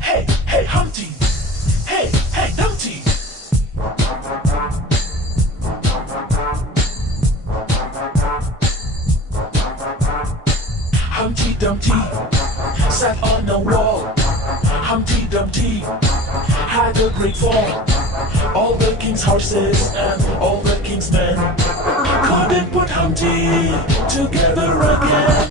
Hey, hey, Humpty! Hey, hey, Dumpty! Humpty Dumpty sat on a wall. Humpty Dumpty had a great fall. All the king's horses and all the king's men couldn't put Humpty together again.